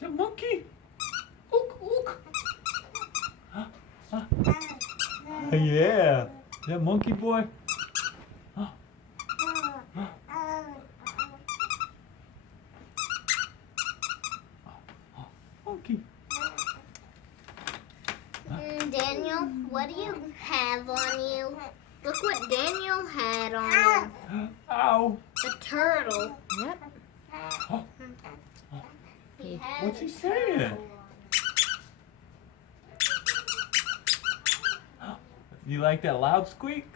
It's a monkey. Ook, ook. Yeah. Is that monkey boy? Monkey. Daniel, what do you have on you? Look what Daniel had on him. Ow. The turtle. Yep. He had What's a he saying? turtle on. You like that loud squeak?